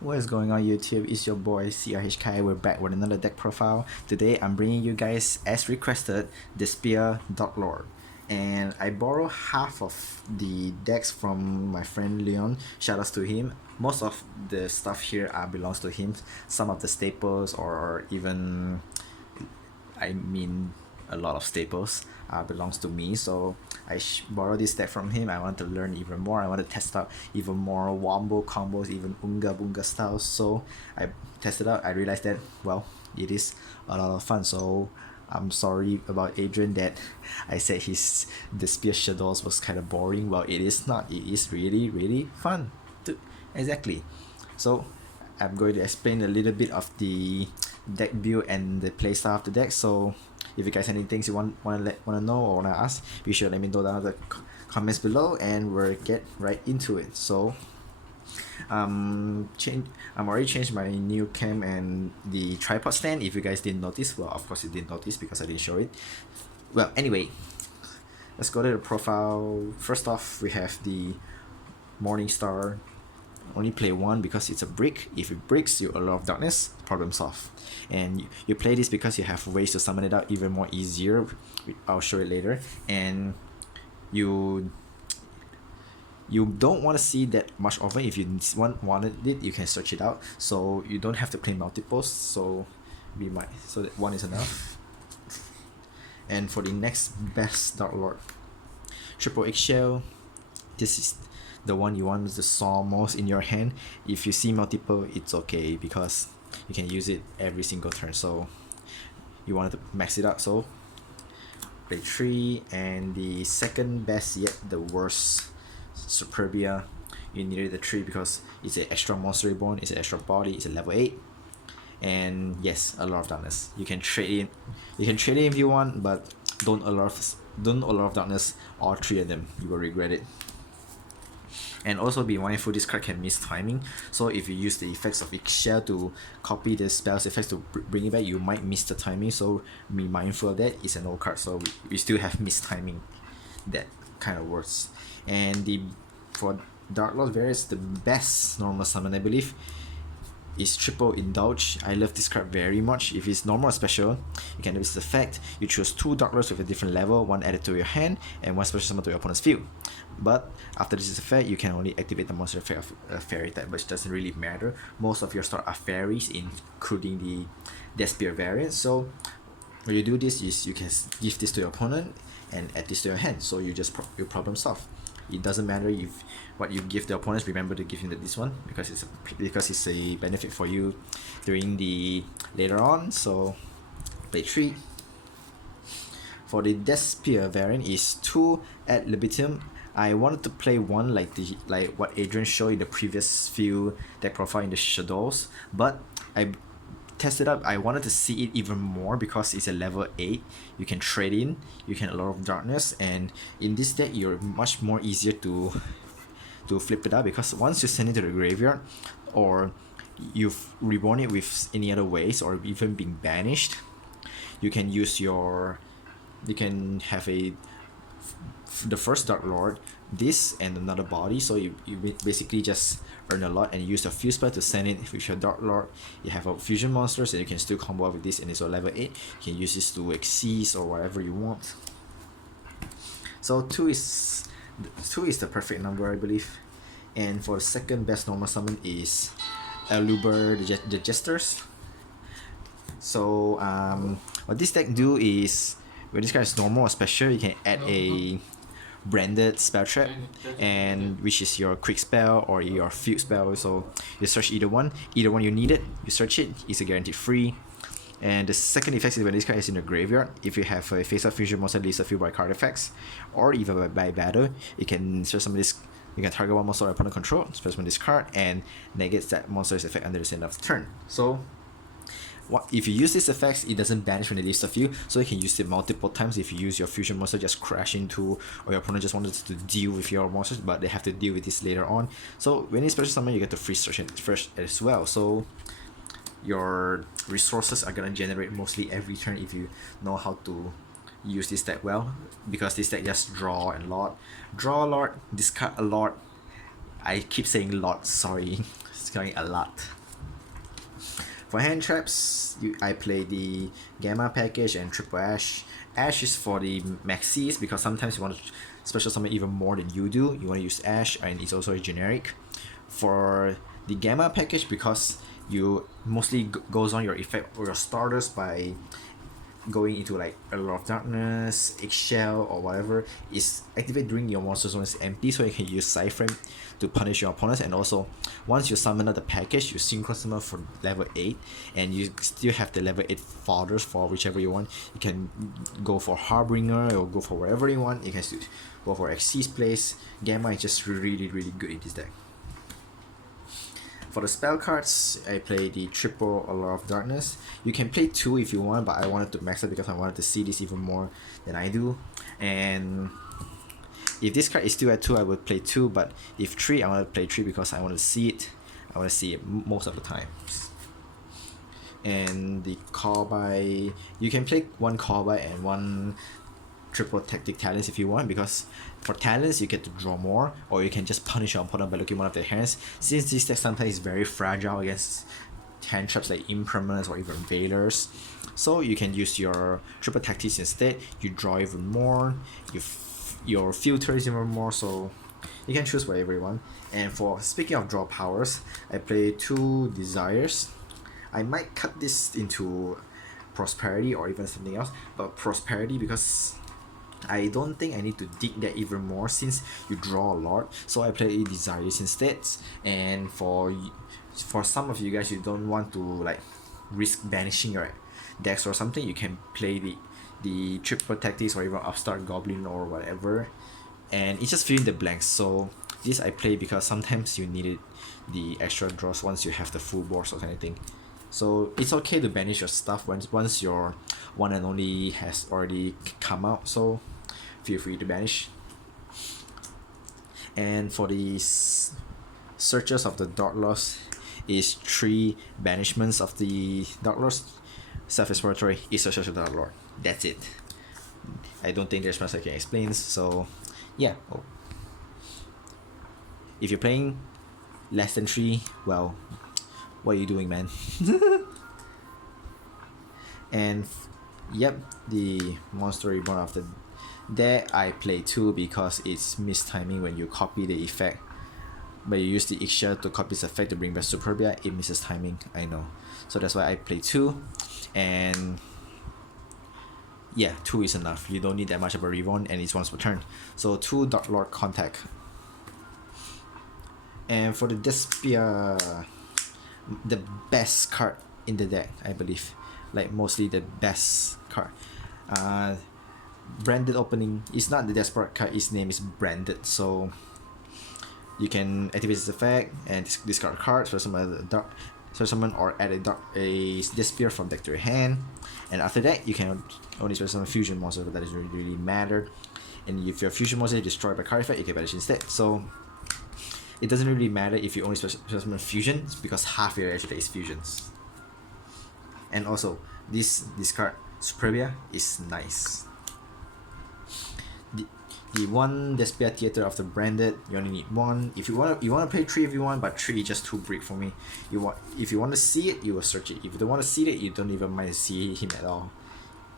What is going on YouTube? It's your boy CRHK. We're back with another deck profile. Today I'm bringing you guys, as requested, Despia Darklord. And I borrow half of the decks from my friend Leon. Shoutouts to him. Most of the stuff here belongs to him. Some of the staples or even a lot of staples belongs to me. So I borrowed this deck from him. I want to learn even more. I want to test out even more wombo combos, even unga bunga styles. So I tested out. I realized that, well, it is a lot of fun. So I'm sorry about Adrian that I said his Despia Shadows was kind of boring. Well, it is not. It is really, really fun. Exactly. So I'm going to explain a little bit of the deck build and the playstyle of the deck. So if you guys have any things you wanna know or wanna ask, be sure to let me know down in the comments below, and we'll get right into it. So I'm already changed my new cam and the tripod stand. If you guys didn't notice, well, of course you didn't notice because I didn't show it. Well, anyway, let's go to the profile. First off, we have the Morning Star. Only play one because it's a brick. If it breaks, you Allure of Darkness, problem solved. And you play this because you have ways to summon it out even more easier. I'll show it later. And you don't want to see that much of it. If you wanted it, you can search it out. So you don't have to play multiples. So so that one is enough. And for the next best Darklord, Triple Eggshell. This is the one you want to saw most in your hand. If you see multiple, it's okay because you can use it every single turn. So you wanted to max it out, so play 3. And the second best yet the worst, Superbia. You needed the 3 because it's an extra monster reborn, it's an extra body, it's a level 8. And yes, Allure of Darkness. You can trade in if you want, but don't Allure of Darkness all 3 of them. You will regret it. And also be mindful, this card can miss timing. So if you use the effects of Yugioh to copy the spell's effects to bring it back, you might miss the timing. So be mindful of that. It's an old card, so we still have missed timing. That kind of works. And for Darklord variants, the best normal summon, I believe, is Triple Indulge. I love this card very much. If it's normal or special, you can do this effect. You choose 2 Darklords with a different level, one added to your hand, and one special summon to your opponent's field. But after this effect, you can only activate the monster effect of a fairy type, which doesn't really matter. Most of your start are fairies, including the Despia variant. So when you do this, you can give this to your opponent and add this to your hand. So you just your problem solved. It doesn't matter if what you give the opponents. Remember to give him this one because it's a benefit for you during the later on. So play 3. For the Despia variant is 2 ad libitum. I wanted to play one like what Adrian showed in the previous few deck profile in the shadows, but I tested up. I wanted to see it even more because it's a level 8. You can trade in, you can Allure of Darkness, and in this deck you're much more easier to flip it out because once you send it to the graveyard or you've reborn it with any other ways or even being banished, you can have the first Darklord, this and another body, so you basically just earn a lot and use a few spell to send it with your Darklord. You have a fusion monsters and you can still combo up with this, and it's a level 8. You can use this to exceed or whatever you want. So 2 is the perfect number, I believe. And for the second best normal summon is Eluber the Jesters. So what this deck do is when this card is normal or special, you can add a branded spell trap, and which is your quick spell or your field spell. So you search either one you need it, you search it, it's a guaranteed free. And the second effect is when this card is in the graveyard, if you have a face-up fusion monster leaves a few by card effects, or even by battle, you can search some of this. You can target one monster or opponent control, special summon this card, and negates that monster's effect under the end of the turn. So if you use these effects, it doesn't banish when it leaves the field, so you can use it multiple times. If you use your fusion monster just crash into, or your opponent just wanted to deal with your monsters, but they have to deal with this later on. So when you special summon, you get to free search it first as well. So your resources are gonna generate mostly every turn if you know how to use this deck well, because this deck just draw a lot, discard a lot. I keep saying lot, sorry. discarding a lot. For hand traps, I play the Gamma package and Triple Ash. Ash is for the maxis because sometimes you want to special summon even more than you do. You want to use Ash, and it's also a generic. For the Gamma package, because you mostly goes on your effect or your starters by going into like a lot of darkness, eggshell, or whatever, is activate during your monster zone is empty, so you can use Cyframe to punish your opponents. And also, once you summon out the package, you synchro summon for level 8, and you still have the level 8 fodders for whichever you want. You can go for Harbinger or go for whatever you want. You can still go for Xyz place. Gamma is just really good in this deck. For the spell cards, I play the triple Allure of Darkness. You can play 2 if you want, but I wanted to max it because I wanted to see this even more than I do. And if this card is still at 2, I would play 2, but if 3, I want to play 3 because I want to see it. I want to see it most of the time. And the call by, you can play 1 call by and 1 triple tactic talents if you want, because for talents you get to draw more, or you can just punish your opponent by looking one of their hands. Since this deck sometimes is very fragile against hand traps like impermanence or even veilers, so you can use your triple tactics instead. You draw even more, your filter is even more, so you can choose whatever you want. And for speaking of draw powers, I play 2 desires. I might cut this into prosperity or even something else, but prosperity because I don't think I need to dig that even more since you draw a lot, so I play desires instead. And for some of you guys, you don't want to like risk banishing your decks or something, you can play the triple tactics or even upstart goblin or whatever, and it's just filling the blanks. So this I play because sometimes you needed the extra draws once you have the full boards or anything. So it's okay to banish your stuff once your one and only has already come out, so feel free to banish. And for the Searchers of the Darklord is 3 banishments of the Darklord. Self-explanatory is Searchers of the Darklord. That's it. I don't think there's much I can explain, so yeah. If you're playing less than 3, well, what are you doing, man? And yep, the Monster Reborn of the deck I play 2 because it's mistiming when you copy the effect, but you use the eggshell to copy this effect to bring back Superbia. It misses timing, I know, so that's why I play 2. And yeah, 2 is enough. You don't need that much of a reborn, and it's once per turn. So 2 Darklord Contact. And for the Despia, the best card in the deck, I believe, like mostly the best card. Branded opening is not the desperate card, its name is branded, so you can activate this effect and discard a card, summon or add a Despia from deck to your hand, and after that you can only summon fusion monster, but that doesn't really matter. And if your fusion monster is destroyed by card effect, you can banish instead. So it doesn't really matter if you only summon fusions because half your actually is fusions. And also this card Superbia is nice. The 1 Despia Theater of the branded, you only need 1. If you want to play 3 if you want, but 3 is just too brick for me. If you want to see it, you will search it. If you don't want to see it, you don't even mind to see him at all.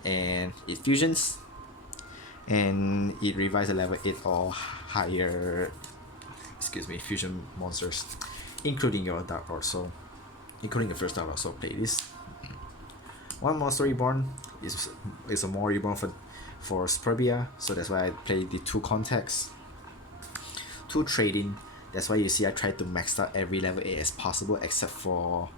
And it fusions, and it revives a level 8 or higher, fusion monsters, including your Darklord, so including the first Darklord. So play this. 1 Monster Reborn is a more reborn for Superbia, so that's why I play the 2 contacts. 2 trading, that's why you see I try to max out every level 8 as possible except for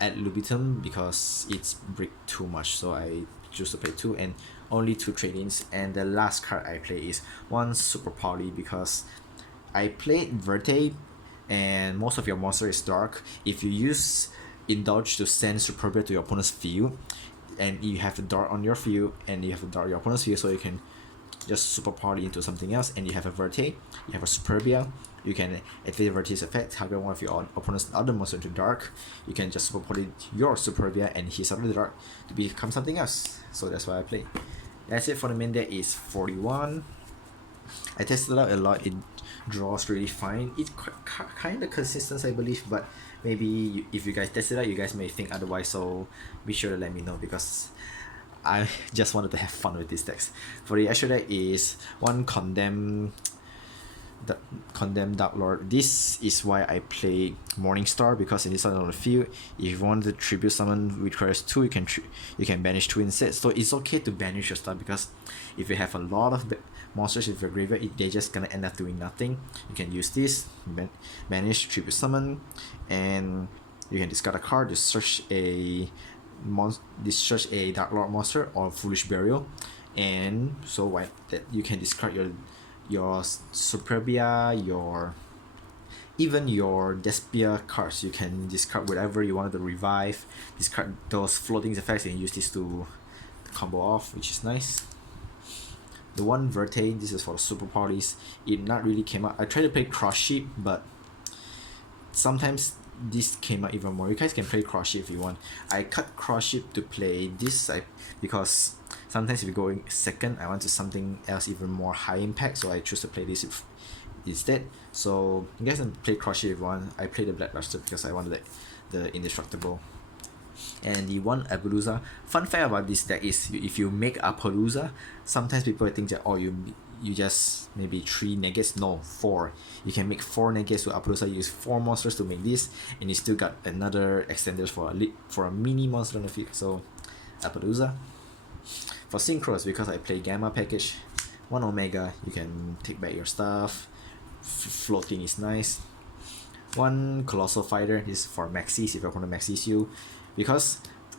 Ad Libitum because it's brick too much, so I choose to play 2 and only 2 trade-ins. And the last card I play is 1 Super Poly because I played Verte and most of your monster is dark. If you use Indulge to send Superbia to your opponent's field, and you have a dart on your field and you have a dart on your opponent's field, so you can just super party into something else, and you have a Verte, you have a Superbia, you can activate Verte's effect, target one of your opponent's other monster into dark, you can just super party your Superbia and his other dark to become something else. So that's why I play. That's it for the main deck is 41. I tested it out a lot in draws really fine. It's kind of consistent, I believe, but maybe if you guys test it out, you guys may think otherwise, so be sure to let me know, because I just wanted to have fun with this decks. For the extra deck is one Condemned Darklord. This is why I play Morningstar, because in this side on the field, if you want to tribute summon requires 2, you can banish 2 instead. So it's okay to banish your stuff, because if you have a lot of monsters in your graveyard, they're just gonna end up doing nothing. You can use this, banish, tribute summon, and you can discard a card to search a Darklord monster or Foolish Burial, and so why that you can discard your Superbia, even your Despia cards. You can discard whatever you wanted to revive, discard those floating effects, and use this to combo off, which is nice. The one Verte, this is for the super parties. It not really came out. I tried to play Cross Sheep, but sometimes this came out even more. You guys can play Cross Sheep if you want. I cut Cross Sheep to play this because sometimes if you go in second, I want to something else even more high impact, so I choose to play this instead. So you guys can play Cross Sheep if you want. I play the Black Luster because I wanted the Indestructible. And the one Appaloosa. Fun fact about this deck is if you make Appaloosa, sometimes people think that you just maybe 3 negates. No, 4. You can make 4 negates with Appaloosa. Use 4 monsters to make this, and you still got another extenders for a mini monster on the field. So Appaloosa. For Synchros, because I play Gamma package, 1 Omega, you can take back your stuff. Floating is nice. 1 Colossal Fighter, this is for Maxis if your opponent maxis you. Because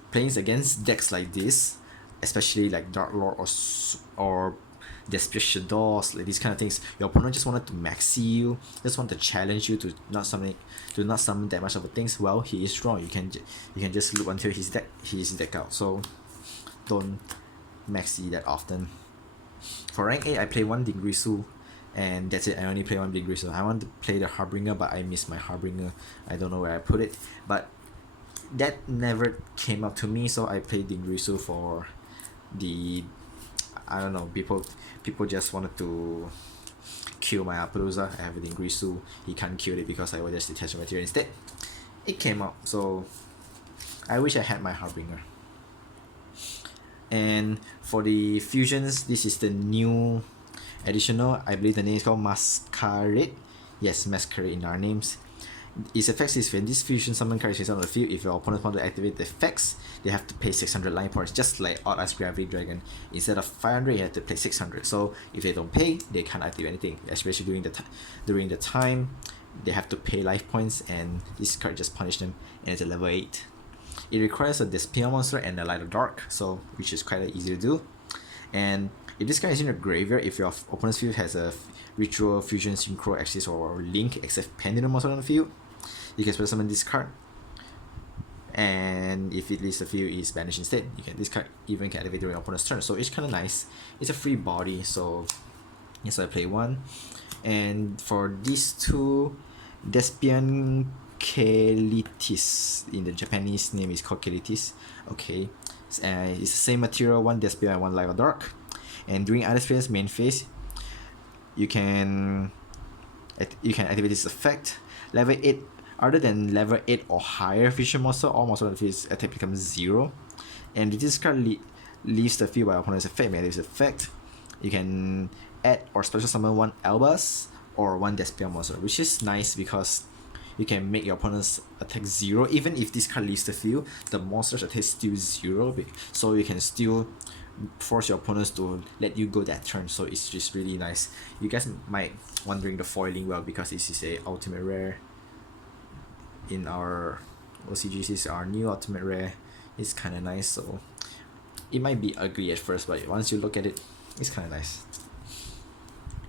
playing against decks like this, especially like Darklord or Despia Darklord, like these kind of things, your opponent just wanted to maxi you, just want to challenge you to not summon that much of a things. Well, he is wrong. You can just loop until his deck out. So don't maxi that often. For rank 8, I play 1 Dingrisu, and that's it. I only play 1 Dingrisu. I want to play the Harbinger, but I missed my Harbinger. I don't know where I put it, but that never came up to me, so I played Dingrisu for the, I don't know, people just wanted to kill my Appaloosa. I have a Dingrisu, he can't kill it because I was just detach material instead. It came up, so I wish I had my Harbinger. And for the fusions, this is the new additional, I believe the name is called Masquerade. Yes, Masquerade in our names. Its effects is when this fusion summon card is on the field, if your opponent want to activate the effects, they have to pay 600 line points, just like Odd Eyes Gravity Dragon. Instead of 500, you have to pay 600. So if they don't pay, they can't activate anything, especially during the time they have to pay life points, and this card just punish them, and it's a level 8. It requires a Despia monster and a Light of Dark, so which is quite easy to do. And if this guy is in your graveyard, if your opponent's field has a Ritual, Fusion, Synchro, XYZ, or Link, except Pendulum monster on the field, you can special summon this card, and if it leaves the field, is banished instead. This card even can activate during your opponent's turn, so it's kind of nice. It's a free body, so yes, I play 1. And for these 2, Despian Kelitis, in the Japanese name is called Kelitis. Okay, it's the same material, 1 Despia and 1 Light of Dark. And during other player's main phase, you can activate this effect. Level 8. Other than level 8 or higher fusion monster, all monster on the field attack becomes 0. And if this card leaves the field by opponent's effect, may leave effect, you can add or special summon 1 Albus or 1 Despia monster, which is nice because you can make your opponent's attack 0. Even if this card leaves the field, the monster's attack is still 0, so you can still force your opponents to let you go that turn. So it's just really nice. You guys might wondering the foiling, well, because this is a ultimate rare in our OCG. This is our new ultimate rare. It's kind of nice, so it might be ugly at first, but once you look at it, it's kind of nice.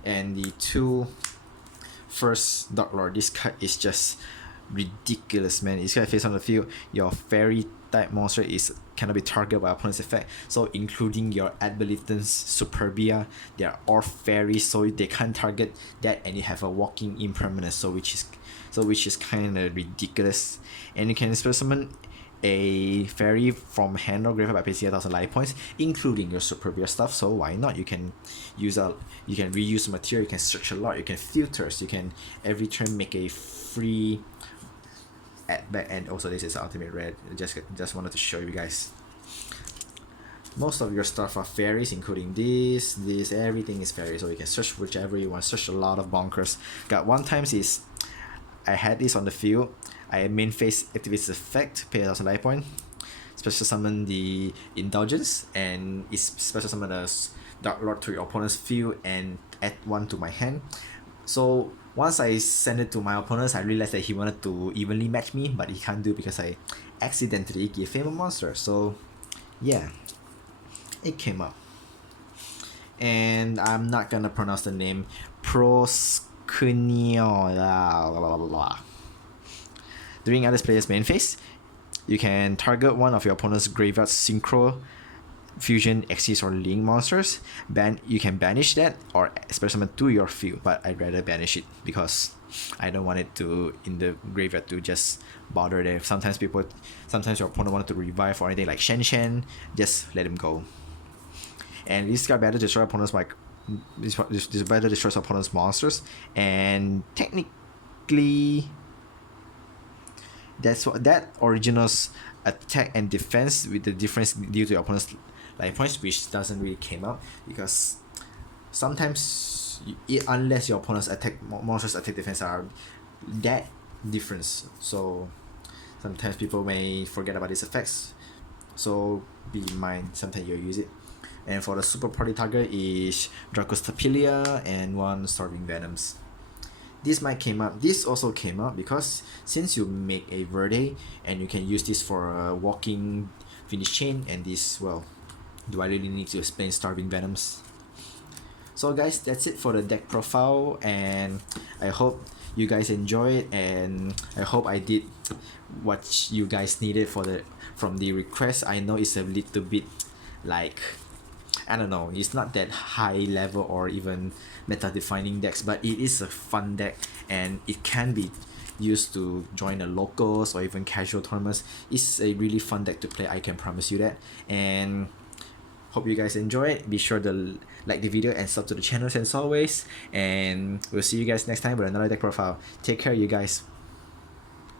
And the 2 first Darklord, this card is just ridiculous, man. It's gonna face on the field, your fairy type monster cannot be targeted by opponent's effect, so including your Adbeliftons, Superbia, they are all fairies, so they can't target that, and you have a walking impermanence, which is kind of ridiculous. And you can special summon a fairy from hand or graveyard by placing 1,000 life points, including your superior stuff. So why not? You can reuse material, you can search a lot, you can filters, you can every turn make a free add back, and also this is ultimate red. Just wanted to show you guys. Most of your stuff are fairies, including this, everything is fairy, so you can search whichever you want. Search a lot of bonkers. Got one times is I had this on the field. I main phase activates the effect, pay 1,000 life point, special summon the Indulgence, and it's special summon the Darklord to your opponent's field and add 1 to my hand. So once I send it to my opponent, I realized that he wanted to evenly match me, but he can't do because I accidentally give him a monster. So yeah, it came up. And I'm not gonna pronounce the name. Proskunio. During other player's main phase, you can target one of your opponent's graveyard Synchro, Fusion, Xyz, or Link monsters. You can banish that or special summon to your field, but I'd rather banish it because I don't want it to in the graveyard to just bother there. Sometimes your opponent wanted to revive or anything like Shen, just let him go. And this card better destroy opponent's this better destroys opponent's monsters, and technically that original's attack and defense with the difference due to your opponent's life points, which doesn't really came up because sometimes unless your opponent's monsters attack defense are that difference, so sometimes people may forget about these effects, so be in mind sometimes you'll use it. And for the super party target is Dracostapelia and 1 Starving Venoms. This also came up because since you make a Verde and you can use this for a walking finish chain, and this, well, do I really need to explain Starving Venoms? So guys, that's it for the deck profile, and I hope you guys enjoy it, and I hope I did what you guys needed from the request. I know it's a little bit like, I don't know, it's not that high level or even meta defining decks, but it is a fun deck and it can be used to join the locals or even casual tournaments. It's a really fun deck to play, I can promise you that. And hope you guys enjoy it. Be sure to like the video and sub to the channel as always, and we'll see you guys next time with another deck profile. Take care, you guys.